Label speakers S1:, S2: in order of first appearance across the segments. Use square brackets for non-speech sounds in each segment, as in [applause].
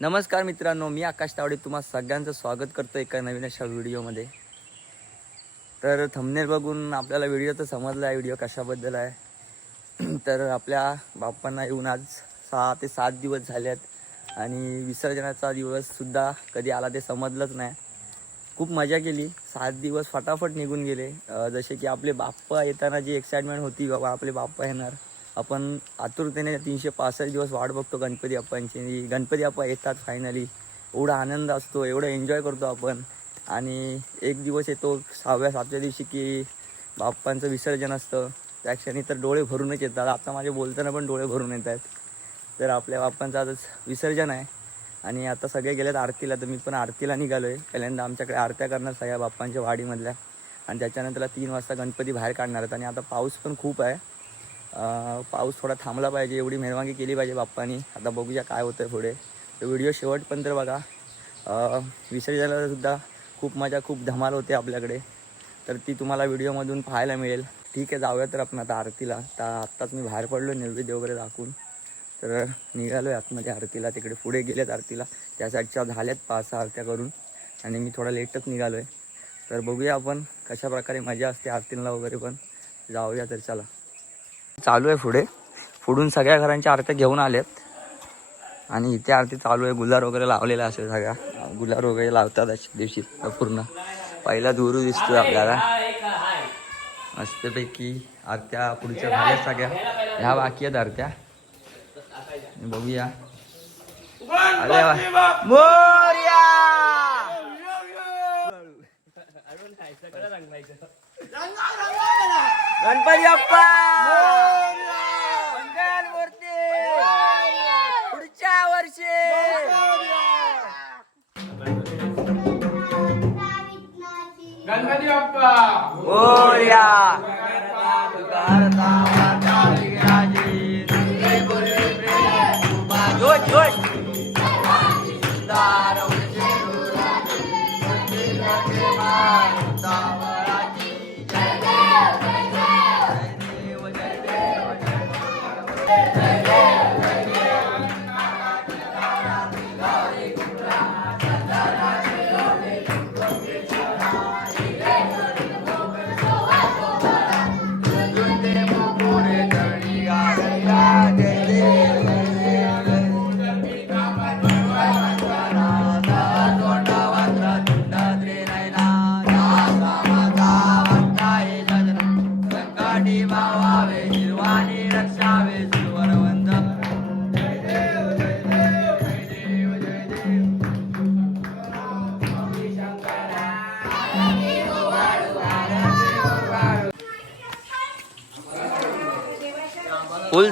S1: नमस्कार मित्रांनो मी आकाश तावडे तुम्हा सगळ्यांचं स्वागत करतो एका नवीन अशा व्हिडिओमध्ये. तर थंबनेल बघून आपल्याला व्हिडिओ तर समजला आहे व्हिडिओ कशाबद्दल आहे. [clears throat] तर आपल्या बाप्पांना येऊन आज सहा ते सात दिवस झाले आहेत आणि विसर्जनाचा दिवससुद्धा कधी आला ते समजलंच नाही. खूप मजा केली. सात दिवस फटाफट निघून गेले. जसे की आपले बाप्पा येताना जी एक्साइटमेंट होती बाबा आपले बाप्पा येणार. आपण आतुरतेने तीनशे पासष्ट दिवस वाट बघतो गणपती बाप्पांची. गणपती बाप्पा येतात फायनली एवढा आनंद असतो एवढं एन्जॉय करतो आपण. आणि एक दिवस येतो सहाव्या सातव्या दिवशी की बाप्पांचं विसर्जन असतं. त्या क्षणी तर डोळे भरूनच येतात. आता माझे बोलताना पण डोळे भरून येत आहेत तर आपल्या बाप्पांचं आजच विसर्जन आहे. आणि आता सगळे गेलेत आरतीला तर मी पण आरतीला निघालो आहे पहिल्यांदा आमच्याकडे आरत्या करणार सगळ्या बाप्पांच्या वाडीमधल्या. आणि त्याच्यानंतरला तीन वाजता गणपती बाहेर काढणार आहेत. आणि आता पाऊस पण खूप आहे. पाऊस थोडा थांबला पाहिजे एवढी मेहरवानगी केली पाहिजे बाप्पानी. आता बघूया काय होतं आहे पुढे. तर व्हिडिओ शेवटपर्यंत बघा. अं, विसर्जनाला सुद्धा खूप मजा खूप धमाल होते आपल्याकडे. तर ती तुम्हाला व्हिडिओमधून पाहायला मिळेल. ठीक आहे जाऊया तर आपण आता आरतीला. तर आत्ताच मी बाहेर पडलो नैवेद्य वगैरे दाखवून. तर निघालो आहे आतमध्ये आरतीला. तिकडे पुढे गेल्यात आरतीला. त्या साईडच्या झाल्यात पाच सहा आरत्या करून. आणि मी थोडा लेटच निघालो आहे तर बघूया आपण कशा प्रकारे मजा असते आरतींना वगैरे पण. जाऊया तर चला. चालू आहे पुढे. पुढून सगळ्या घरांच्या आरत्या घेऊन आल्यात आणि इथे आरती चालू आहे गुलार वगैरे लावलेला असेल सगळ्या गुलार वगैरे लावतात अशा दिवशी पूर्ण. पहिला दुरू दिसतो आपल्याला. मस्तपैकी आरत्या पुढच्या झाल्या सगळ्या. ह्या बाकी आहेत आरत्या. बघूया अरे. मोरया गणपती बाप्पा मंगल मूर्ती पुढच्या वर्षी
S2: Ganpati Bappa
S1: Morya dois. Daram de Jesus, que.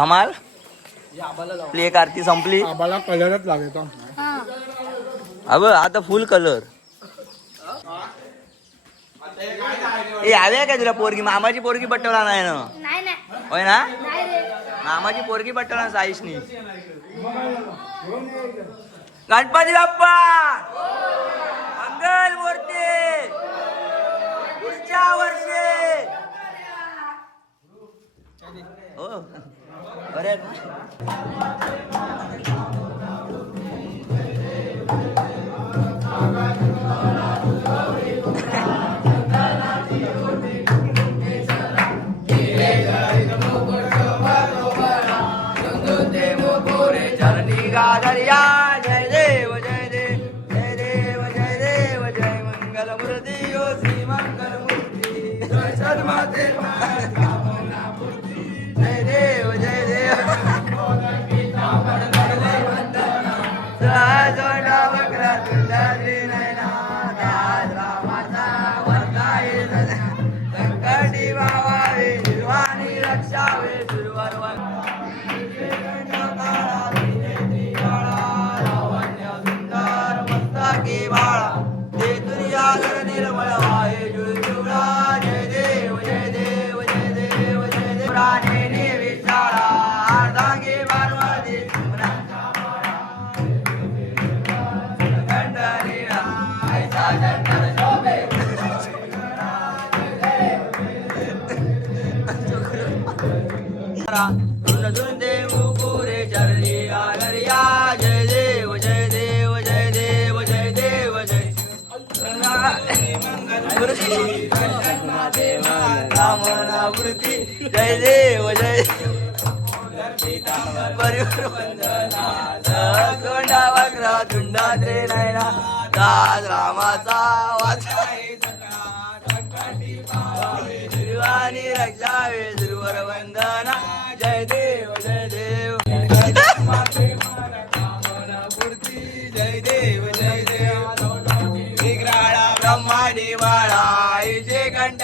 S1: धमाल. आपली एक आरती संपली.
S2: आम्हाला कलरच लागतो
S1: अब आता फुल कलर ए हव्या काय तुला पोरगी? मामाची पोरगी पटवला नाही ना?
S3: नाही नाही.
S1: होय ना?
S3: नाही रे.
S1: मामाची पोरगी पटवला साईशनी गणपती बाप्पा! मंगल मूर्ती! पुढच्या वर्षी! हो. अरे आहेत ना? चरणी धुन देव पुरे चरणी गागरिया जय देव जय देव जय देव जय देव जय रामनावृत्ती जय देव जय परिवार वंदना सहस्रोंडा वक्रा धुंडाचे नयना दास रामाचा वाचा रक्षावे श्रीवर वंदना कंठ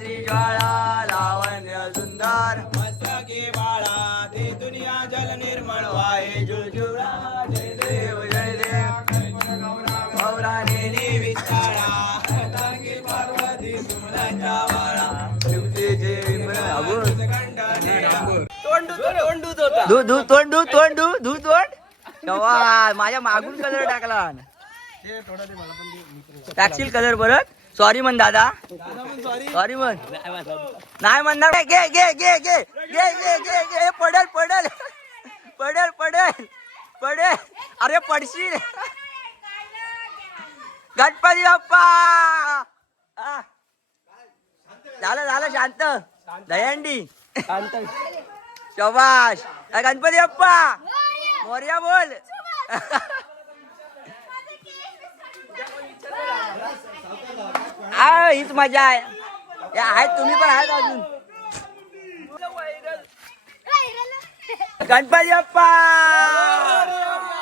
S1: त्रिज्वाळा लावण्य सुंदर. मस्तके बाळा ते दुनिया जल निर्मळ जय देव जय देव. विचारा. पार्वती शिवतेचे तोंड धू तोंड धू तोंड. माझ्या मागून कलर टाकला. टाकशील कलर परत? सॉरी म्हण दादा सॉरी म्हण नाही म्हणणार. नाही. घे घे घे घे. घे घे घे घे. पडल पडल. पडल पडल. पडेल. अरे पडशील. गणपती बाप्पा. आ. झालं झालं शांत. दयांडी शबाश. अ, गणपती बाप्पा. मोर्या बोल. आ हीच मजा आहे. या आहेत तुम्ही पण आहेत अजून. गणपती बाप्पा!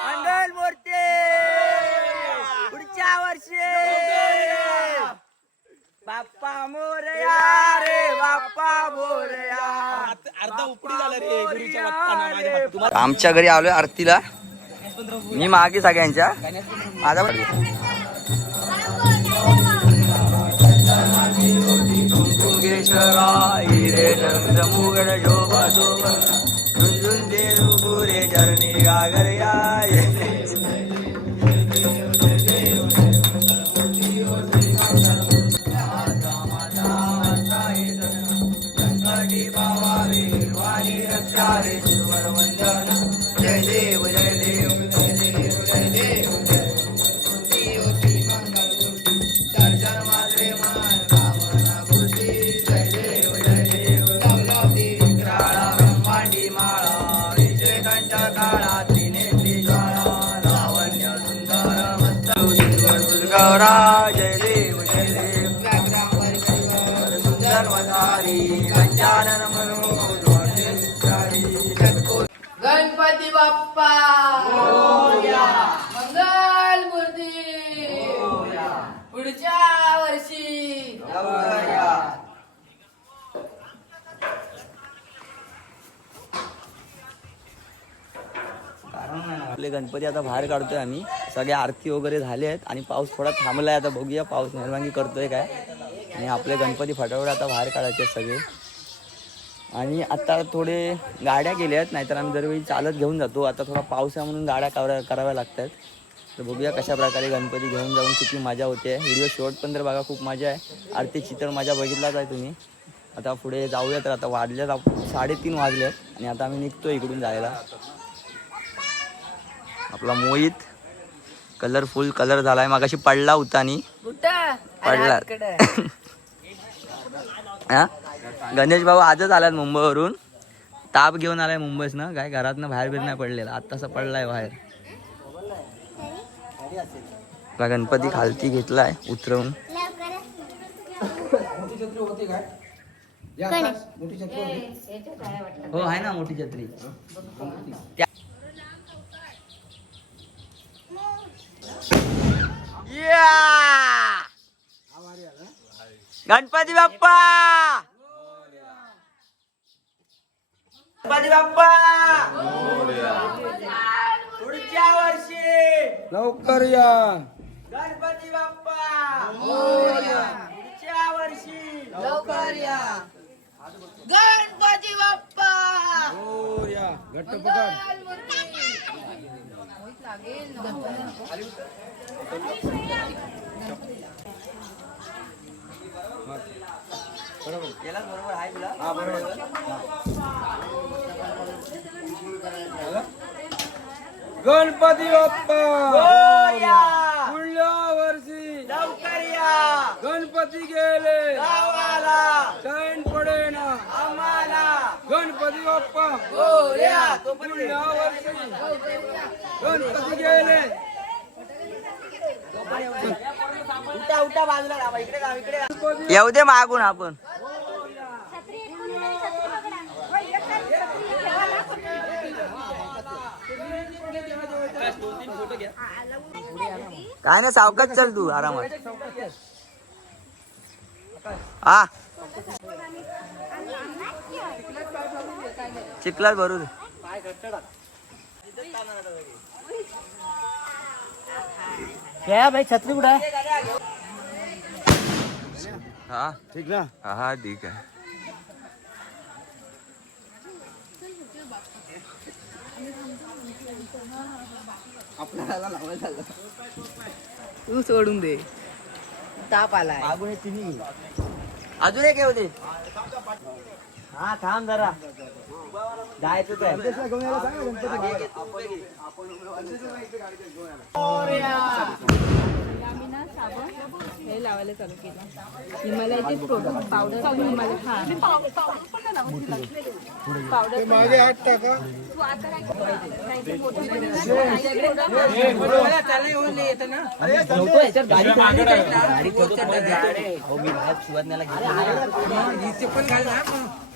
S1: मंगल मूर्ती! पुढच्या वर्षी! बाप्पा मोरया रे बाप्पा मोरया!
S3: अर्धा उपडी झाला रे गुरुच्या माझ्या.
S1: आमच्या घरी आलोय आरतीला. मी मागे सगळ्यांच्या. माझा रे जमुगड जोबा जोबा झुंझुन दे गुरे जरणी गागरया जय देव जय देव सुंदर मधारी गजानन मनोज
S4: गणपती बाप्पा मंगल मूर्ती पुढच्या वर्षी
S1: आपले गणपती आता बाहेर काढतोय आम्ही. सगळे आरती वगैरे झाले आहेत आणि पाऊस थोडा थांबलाय आता. बघूया पाऊस निर्माणी करतोय काय. आणि आपले गणपती फटाफट आता बाहेर काढायचे आहेत सगळे. आणि आता थोडे गाड्या गेल्या आहेत नाहीतर आम्ही दरवेळी चालत घेऊन जातो. आता थोडा पाऊस आहे म्हणून गाड्या करा कराव्या लागतात. तर बघूया कशा प्रकारे गणपती घेऊन जाऊन किती मजा होते. व्हिडिओ शॉर्ट पण तर बघा खूप मजा आहे. आरती चित्र मजा बघितलाच आहे तुम्ही. आता पुढे जाऊया तर आता वाजल्यात साडेतीन वाजलेत. आणि आता आम्ही निघतो इकडून जायला. आपला मोहित. कलरफुल कलर झालाय. मागाशी पडला होता आणि पडला. [laughs] हा? गणेश भाऊ आजच आलात मुंबईवरून. ताप घेऊन आलाय मुंबईस ना? काय घरातनं बाहेर बिर नाही पडलेला. आत्तासा पडलाय बाहेर. आपला गणपती खालती घेतलाय उतरवून. हो आहे ना मोठी छत्री. Yeah! गणपती बाप्पा! गणपती बाप्पा! पुढच्या वर्षी!
S2: लवकर या.
S1: गणपती बाप्पा! पुढच्या वर्षी!
S4: लवकर या. गणपती बाप्पा!
S2: हो या घट्ट पकड
S4: बरोबर
S1: यालाच बरोबर आहे तुला हा बरोबर
S2: गणपती बाप्पा! पुढल्या वर्षी
S1: लवकर या!
S2: गणपती गेले. गणपती बाप्पा.
S1: मोरया
S2: पुढल्या वर्षी गणपती गेले.
S1: उठा उठा बाजूला लावा इकडे लावा इकडे लावा. येऊ दे मागून आपण. काय ना सावकाश चल तू आरामात. हा. चिखलात भरू दे.
S3: क्या भाई छत्री कुठं आहे?
S1: हा.
S2: ठीक ना?
S1: हा ठीक आहे.
S4: तू सोडून दे. ताप आलाय.
S1: अजून एक येऊ दे हा थांब जरा. जायचं तर
S4: आम्ही ना साबण हे लावायला चालू केलं. हिमालयाची प्रोडक्ट पावडर हिमालय हा. पावडर
S2: मागे हात टाका.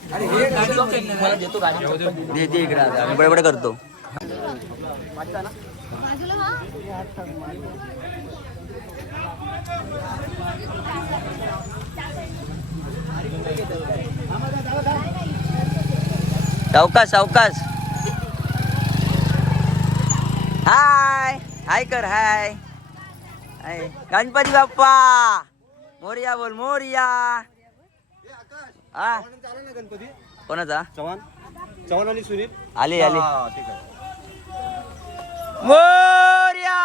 S1: दे. दे इकडे बडबड करतो. सावकाश सावकाश. हाय. हाय कर हाय. हाय. गणपती बाप्पा. मोरिया बोल मोरिया. हा
S2: गणपती
S1: कोणाचा?
S2: चव्हाण. चव्हाण आणि सुनील.
S1: आले आले.
S2: ठीक आहे.
S1: मोर्या!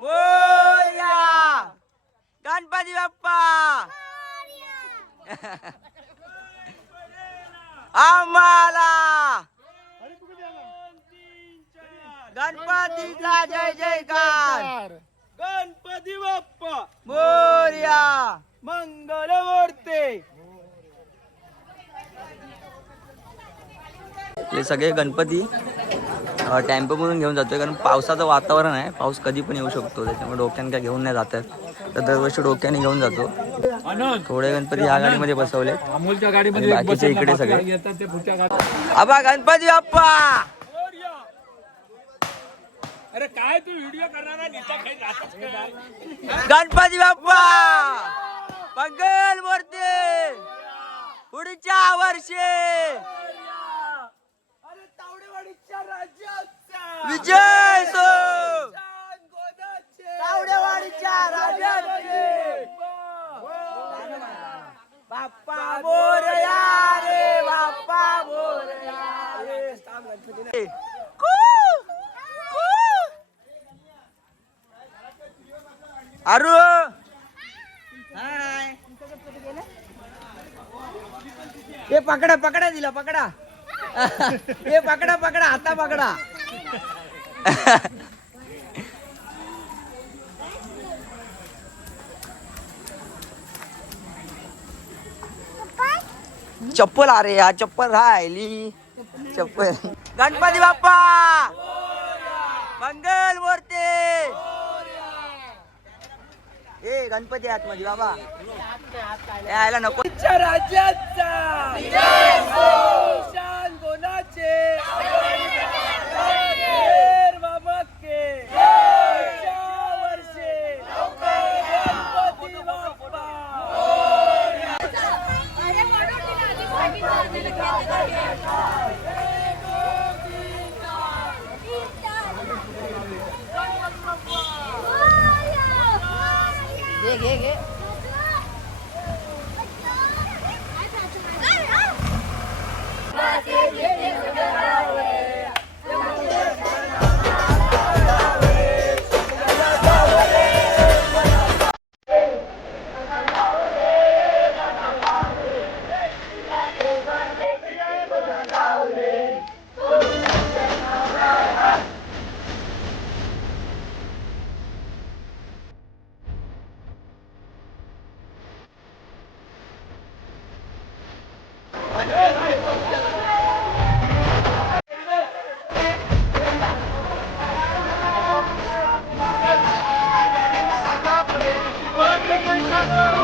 S1: मोर्या! गणपती बाप्पा! [laughs] आम्हाला! गणपतीचा जय जयकार!
S3: गणपती बाप्पा.
S1: मोर्या! हे सगळे गणपती टेम्पो मधून घेऊन जातोय कारण पावसाचं वातावरण आहे. पाऊस कधी पण येऊ शकतो त्याच्यामुळे डोक्याने काय घेऊन नाही जात तर दरवर्षी डोक्याने घेऊन जातो. थोडे गणपती या गाडीमध्ये बसवले बाकीचे इकडे सगळे.
S3: येतात ते पुढच्या गाडीत.
S1: आबा गणपती बाप्पा!
S3: अरे काय तू व्हिडिओ करणार?
S1: गणपती बाप्पा! मंगल मूर्ती. पुढच्या वर्षी. विजय सो. तावडेवाडीच्या राजाचे बाप्पा मोरया रे बाप्पा मोरया रे. कू, कू. अरू हाय. हे पकडा पकडा दिला पकडा. हे पकडा पकडा आता पकडा. चप्पल अरे हा चप्पल राहिली चप्पल. गणपती बाप्पा! मंगल मूर्ती ए गणपती आतमध्ये बाबा. यायला नको.
S3: राज्याचा.
S1: मला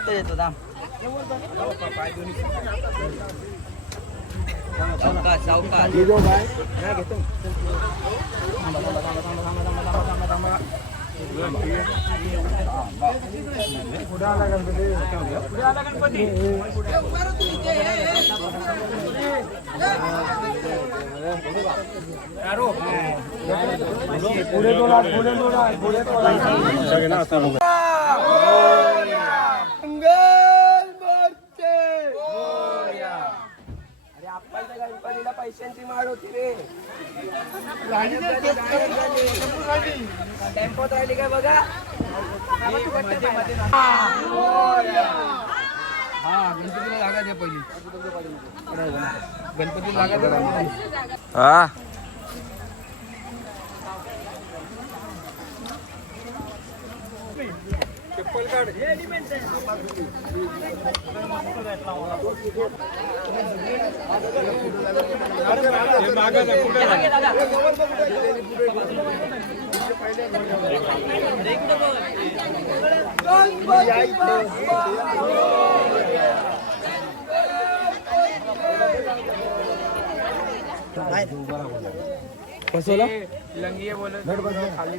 S1: येतो येतो दाम सावकाश सावकाश
S2: अरे पैशांची माळ होती रे. टेम्पोत राहिली काय बघा? हा. गणपतीला लागा द्या पहिली. गणपतीला लागा द्या.
S1: बसवला?
S2: लंगी बोलत.
S1: खाली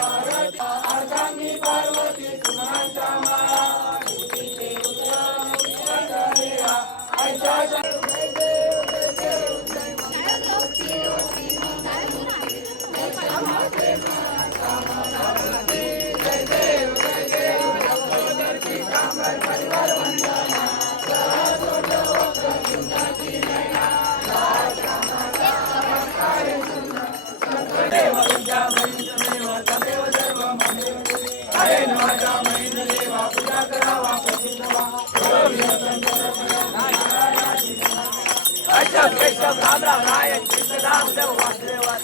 S1: ராம் ராம்
S4: ராம் ராயன்
S2: கிருஷ்ண ராம் தேவ வாசுதேவன்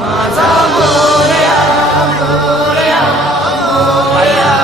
S2: माझा मोरया मोरया मोरया.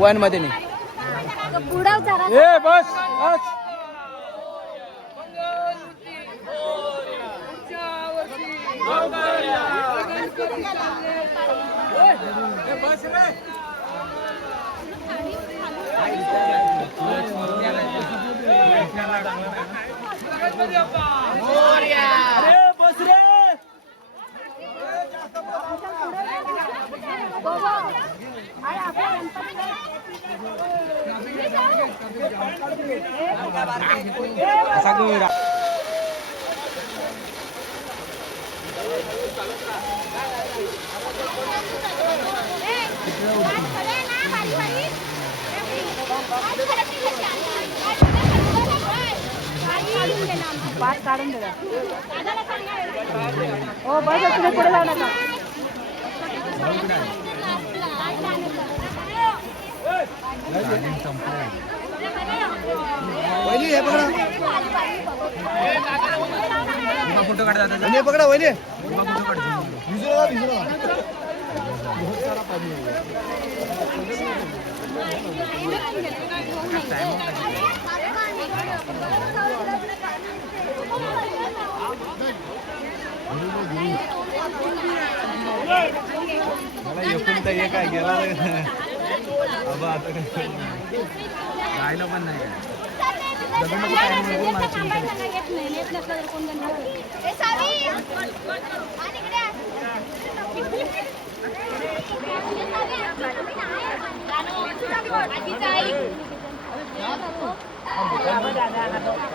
S2: वनमध्ये नाही बस बस. रे.
S4: पाच काढून देतात हो बस पुढे पुढे जाऊ नका वहिनी हे पकडा फोटो
S2: काढा हे पकडा वहिनी भिजवा भिजवा
S4: मला एकूण तर एक आहे गेला आता
S2: काय जायला पण नाही.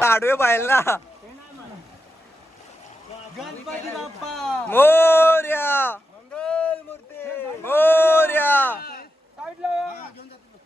S1: आडवे पाहिजे ना. मोर्या. मंगल मूर्ती मोर्या. એટલે